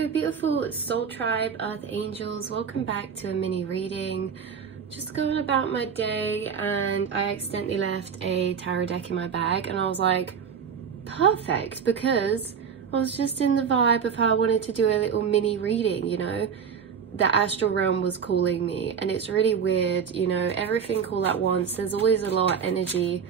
Hello beautiful soul tribe, earth angels, welcome back to a mini reading. Just going about my day and I accidentally left a tarot deck in my bag and I was like, perfect, because I was just in the vibe of how I wanted to do a little mini reading, you know. The astral realm was calling me and it's really weird, you know, everything all at once. There's always a lot of energy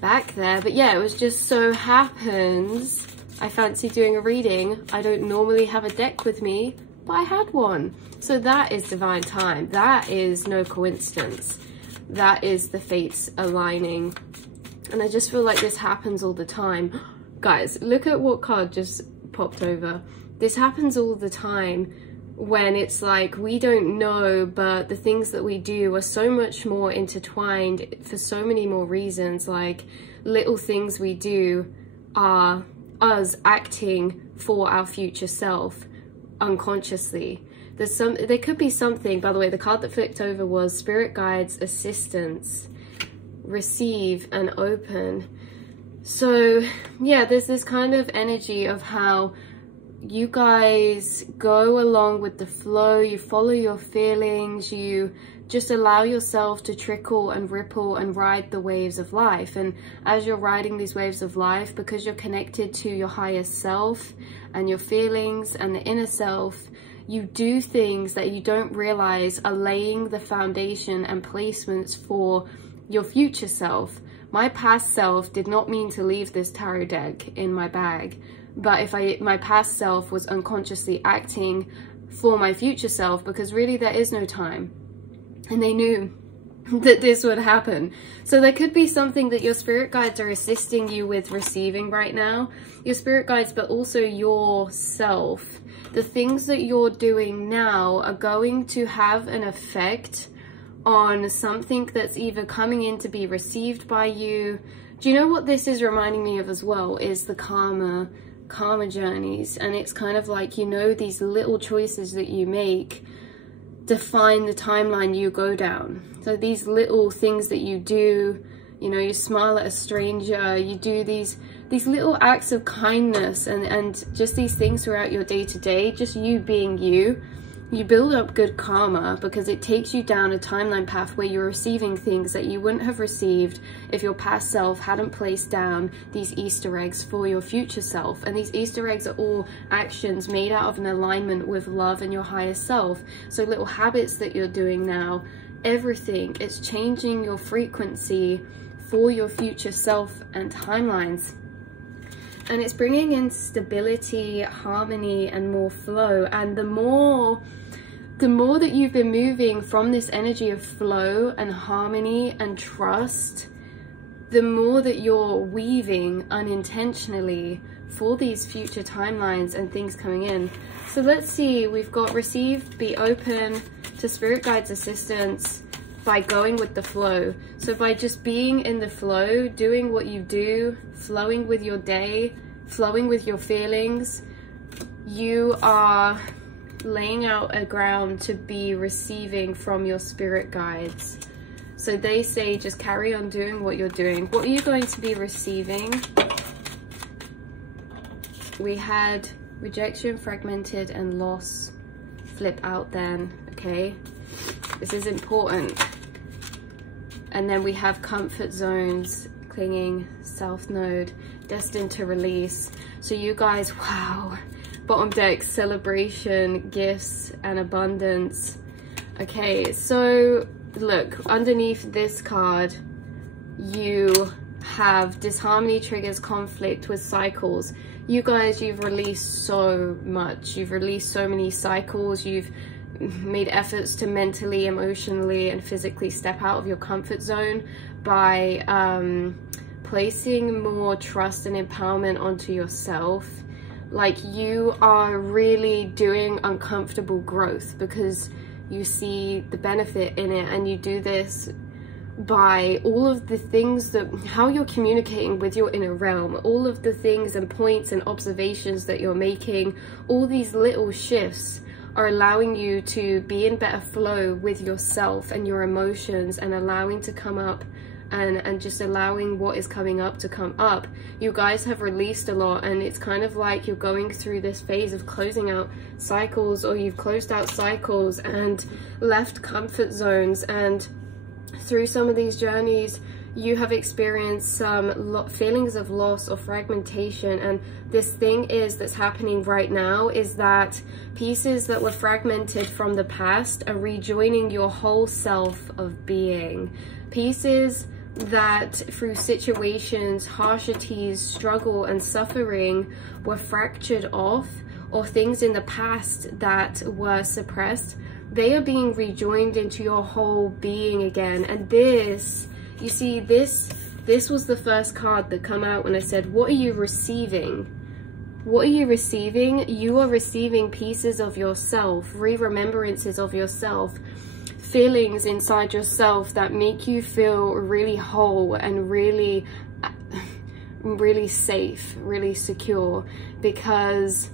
back there, but yeah, it was just so happens I fancy doing a reading. I don't normally have a deck with me, but I had one. So that is divine time. That is no coincidence. That is the fates aligning. And I just feel like this happens all the time. Guys, look at what card just popped over. This happens all the time when it's like we don't know, but the things that we do are so much more intertwined for so many more reasons. Like little things we do are us acting for our future self unconsciously. There could be something, by the way, the card that flipped over was spirit guides, assistance, receive and open. So yeah, there's this kind of energy of how you guys go along with the flow, you follow your feelings, you just allow yourself to trickle and ripple and ride the waves of life. And as you're riding these waves of life, because you're connected to your higher self and your feelings and the inner self, you do things that you don't realize are laying the foundation and placements for your future self. My past self did not mean to leave this tarot deck in my bag, but my past self was unconsciously acting for my future self, because really there is no time. And they knew that this would happen. So there could be something that your spirit guides are assisting you with receiving right now. Your spirit guides, but also yourself. The things that you're doing now are going to have an effect on something that's either coming in to be received by you. Do you know what this is reminding me of as well? Is the karma journeys. And it's kind of like, you know, these little choices that you make define the timeline you go down. So these little things that you do, you know, you smile at a stranger, you do these little acts of kindness and just these things throughout your day-to-day, just you being you build up good karma, because it takes you down a timeline path where you're receiving things that you wouldn't have received if your past self hadn't placed down these Easter eggs for your future self. And these Easter eggs are all actions made out of an alignment with love and your higher self. So little habits that you're doing now, everything, it's changing your frequency for your future self and timelines. And it's bringing in stability, harmony, and more flow. And the more that you've been moving from this energy of flow and harmony and trust, the more that you're weaving unintentionally for these future timelines and things coming in. So let's see, we've got receive, be open to spirit guides, assistance, by going with the flow. So by just being in the flow, doing what you do, flowing with your day, flowing with your feelings, you are laying out a ground to be receiving from your spirit guides. So they say just carry on doing what you're doing. What are you going to be receiving? We had rejection, fragmented, and loss flip out then, okay? This is important. And then we have comfort zones, clinging, south node, destined to release. So you guys, wow. Bottom deck, celebration, gifts, and abundance. Okay, so look, underneath this card, you have disharmony triggers conflict with cycles. You guys, you've released so much. You've released so many cycles. You've made efforts to mentally, emotionally, and physically step out of your comfort zone by placing more trust and empowerment onto yourself. Like, you are really doing uncomfortable growth because you see the benefit in it, and you do this by all of the things that, how you're communicating with your inner realm, all of the things and points and observations that you're making. All these little shifts are allowing you to be in better flow with yourself and your emotions, and allowing to come up and just allowing what is coming up to come up. You guys have released a lot, and it's kind of like you're going through this phase of closing out cycles, or you've closed out cycles and left comfort zones. And through some of these journeys, you have experienced some feelings of loss or fragmentation. And this thing that's happening right now is that pieces that were fragmented from the past are rejoining your whole self of being. Pieces that through situations, harshities, struggle and suffering were fractured off, or things in the past that were suppressed, they are being rejoined into your whole being again. And this, you see, this was the first card that come out when I said, what are you receiving? What are you receiving? You are receiving pieces of yourself, re-remembrances of yourself, feelings inside yourself that make you feel really whole and really safe, really secure. Because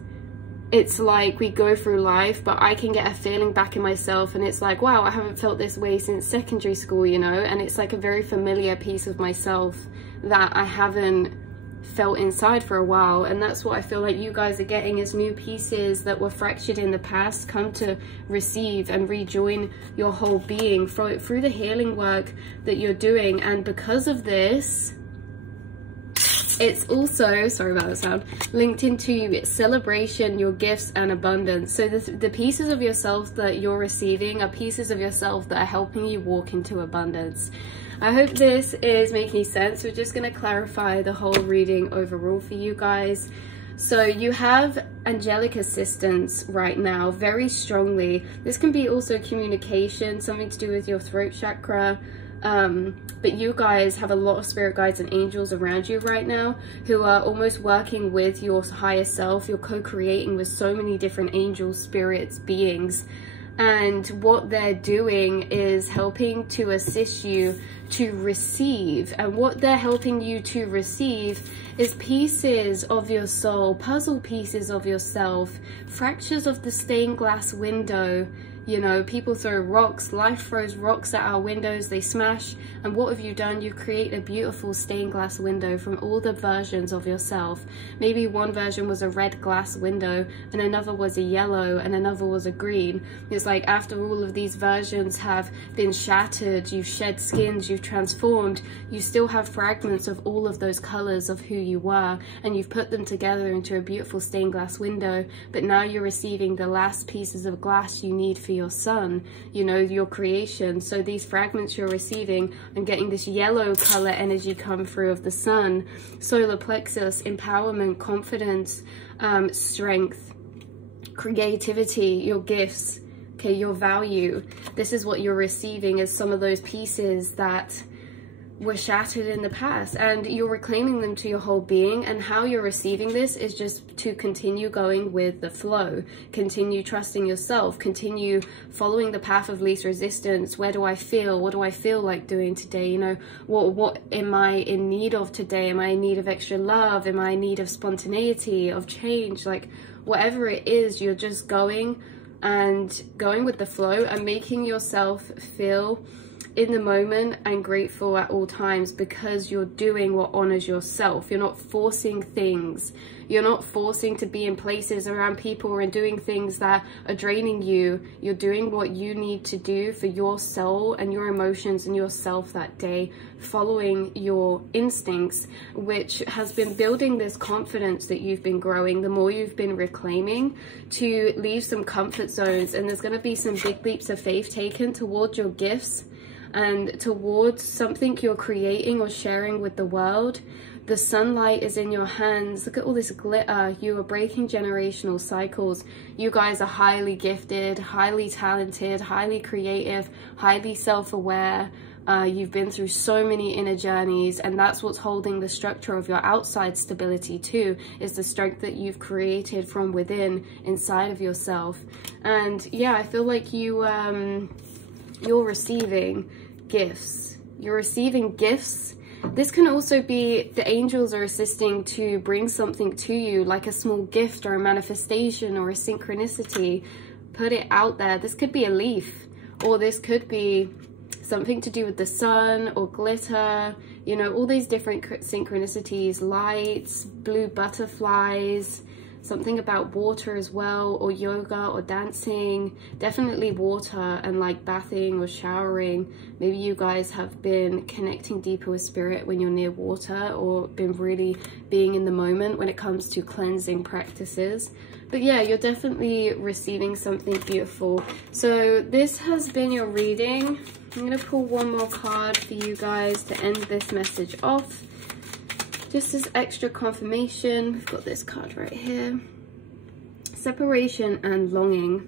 it's like we go through life, but I can get a feeling back in myself and it's like, wow, I haven't felt this way since secondary school, you know? And it's like a very familiar piece of myself that I haven't felt inside for a while. And that's what I feel like you guys are getting, is new pieces that were fractured in the past come to receive and rejoin your whole being through the healing work that you're doing. And because of this, it's also, sorry about the sound, linked into celebration, your gifts and abundance. So the pieces of yourself that you're receiving are pieces of yourself that are helping you walk into abundance. I hope this is making sense. We're just going to clarify the whole reading overall for you guys. So you have angelic assistance right now very strongly. This can be also communication, something to do with your throat chakra. But you guys have a lot of spirit guides and angels around you right now who are almost working with your higher self. You're co-creating with so many different angels, spirits, beings. And what they're doing is helping to assist you to receive. And what they're helping you to receive is pieces of your soul, puzzle pieces of yourself, fractures of the stained glass window. You know, people throw rocks, life throws rocks at our windows, they smash. And what have you done? You create a beautiful stained glass window from all the versions of yourself. Maybe one version was a red glass window, and another was a yellow, and another was a green. It's like after all of these versions have been shattered, you've shed skins, you've transformed, you still have fragments of all of those colors of who you were, and you've put them together into a beautiful stained glass window. But now you're receiving the last pieces of glass you need for your sun, you know, your creation. So these fragments you're receiving, I'm getting this yellow color energy come through of the sun, solar plexus, empowerment, confidence, strength, creativity, your gifts, okay, your value. This is what you're receiving as some of those pieces that were shattered in the past, and you're reclaiming them to your whole being. And how you're receiving this is just to continue going with the flow, continue trusting yourself, continue following the path of least resistance. Where do I feel? What do I feel like doing today? You know, what am I in need of today? Am I in need of extra love? Am I in need of spontaneity, of change? Like whatever it is, you're just going with the flow and making yourself feel in the moment and grateful at all times, because you're doing what honors yourself. You're not forcing things. You're not forcing to be in places around people and doing things that are draining you. You're doing what you need to do for your soul and your emotions and yourself that day, following your instincts, which has been building this confidence that you've been growing the more you've been reclaiming, to leave some comfort zones. And there's going to be some big leaps of faith taken towards your gifts and towards something you're creating or sharing with the world. The sunlight is in your hands. Look at all this glitter. You are breaking generational cycles. You guys are highly gifted, highly talented, highly creative, highly self-aware. You've been through so many inner journeys, and that's what's holding the structure of your outside stability too, is the strength that you've created from within, inside of yourself. And yeah, I feel like you're receiving gifts. You're receiving gifts. This can also be the angels are assisting to bring something to you, like a small gift or a manifestation or a synchronicity. Put it out there. This could be a leaf, or this could be something to do with the sun or glitter, you know, all these different synchronicities, lights, blue butterflies, something about water as well, or yoga or dancing. Definitely water and like bathing or showering. Maybe you guys have been connecting deeper with spirit when you're near water, or been really being in the moment when it comes to cleansing practices. But yeah, you're definitely receiving something beautiful. So this has been your reading. I'm going to pull one more card for you guys to end this message off. Just as extra confirmation, we've got this card right here. Separation and longing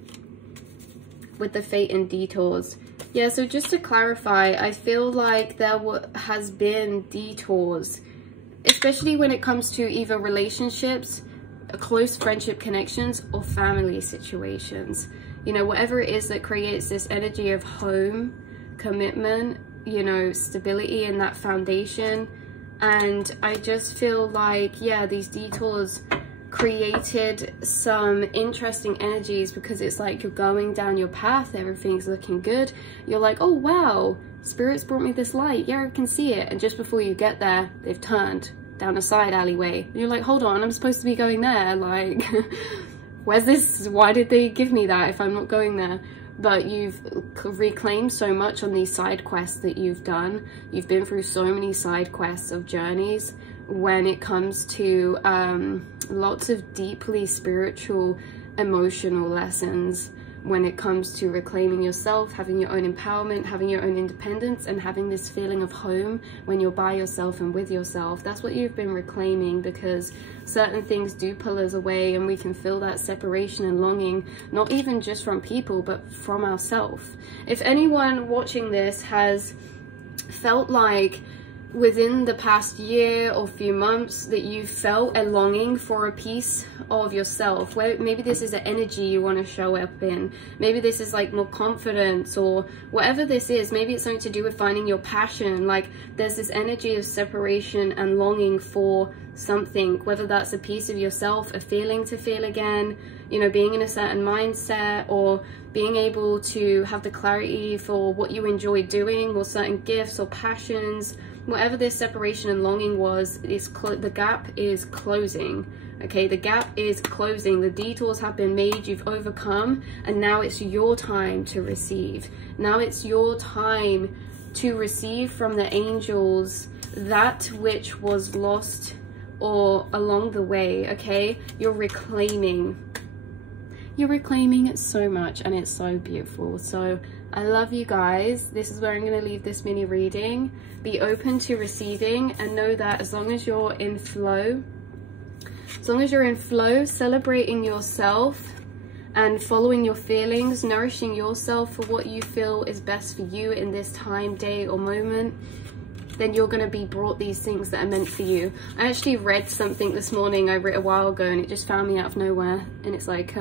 with the fate and detours. Yeah, so just to clarify, I feel like there has been detours, especially when it comes to either relationships, close friendship connections, or family situations. You know, whatever it is that creates this energy of home, commitment, you know, stability in that foundation. And I just feel like, yeah, these detours created some interesting energies, because it's like you're going down your path, everything's looking good. You're like, oh wow, Spirit's brought me this light, yeah, I can see it. And just before you get there, they've turned down a side alleyway. And you're like, hold on, I'm supposed to be going there. Like, where's this? Why did they give me that if I'm not going there? But you've reclaimed so much on these side quests that you've done. You've been through so many side quests of journeys when it comes to lots of deeply spiritual, emotional lessons when it comes to reclaiming yourself, having your own empowerment, having your own independence, and having this feeling of home when you're by yourself and with yourself. That's what you've been reclaiming, because certain things do pull us away, and we can feel that separation and longing, not even just from people, but from ourselves. If anyone watching this has felt like within the past year or few months that you felt a longing for a piece of yourself, where maybe this is an energy you want to show up in, maybe this is like more confidence, or whatever this is, maybe it's something to do with finding your passion. Like, there's this energy of separation and longing for something, whether that's a piece of yourself, a feeling to feel again, you know, being in a certain mindset, or being able to have the clarity for what you enjoy doing, or certain gifts or passions. Whatever this separation and longing was, the gap is closing. Okay, the gap is closing. The detours have been made, you've overcome, and now it's your time to receive. Now it's your time to receive from the angels that which was lost or along the way. Okay, you're reclaiming it so much, and it's so beautiful. So I love you guys. This is where I'm going to leave this mini reading. Be open to receiving, and know that as long as you're in flow, celebrating yourself and following your feelings, nourishing yourself for what you feel is best for you in this time, day, or moment, then you're going to be brought these things that are meant for you. I actually read something this morning I read a while ago, and it just found me out of nowhere, and it's like,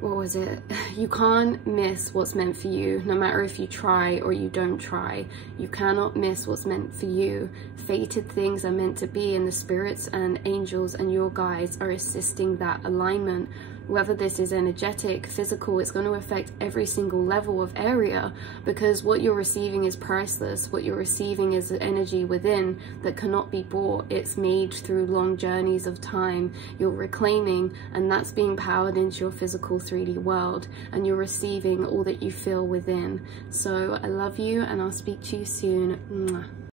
what was it? You can't miss what's meant for you, no matter if you try or you don't try. You cannot miss what's meant for you. Fated things are meant to be, and the spirits and angels and your guides are assisting that alignment. Whether this is energetic, physical, it's going to affect every single level of area, because what you're receiving is priceless. What you're receiving is the energy within that cannot be bought. It's made through long journeys of time. You're reclaiming, and that's being powered into your physical 3D world, and you're receiving all that you feel within. So I love you, and I'll speak to you soon. Mwah.